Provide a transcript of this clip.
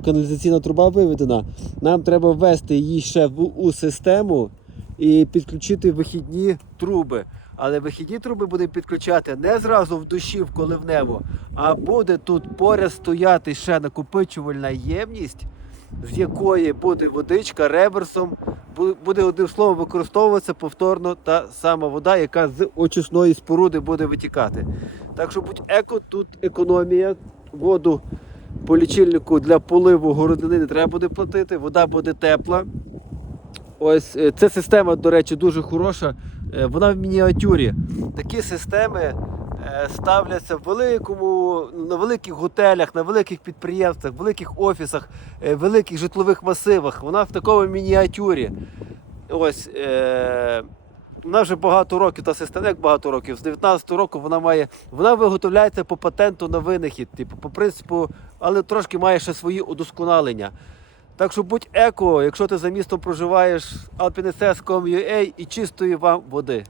Каналізаційна труба виведена. Нам треба ввести її ще в у систему і підключити вихідні труби. Але вихідні труби будемо підключати не зразу в душі в коливнево, а буде тут поряд стояти ще накопичувальна ємність, з якої буде водичка реверсом, буде одним словом використовуватися повторно та сама вода, яка з очисної споруди буде витікати. Так що будь еко, тут економія, воду по лічильнику для поливу городини не треба буде платити, вода буде тепла. Ось е, ця система, до речі, дуже хороша. Е, Вона в мініатюрі. Такі системи е, ставляться в великому, на великих готелях, на великих підприємствах, великих офісах, великих житлових масивах. Вона в такому мініатюрі. Ось вона вже багато років, та система як багато років. З 19-го року вона має. Вона виготовляється по патенту на винахід, типу, по принципу, але трошки має ще свої удосконалення. Так що будь еко, якщо ти за містом проживаєш, alpinss.com.ua і чистої вам води.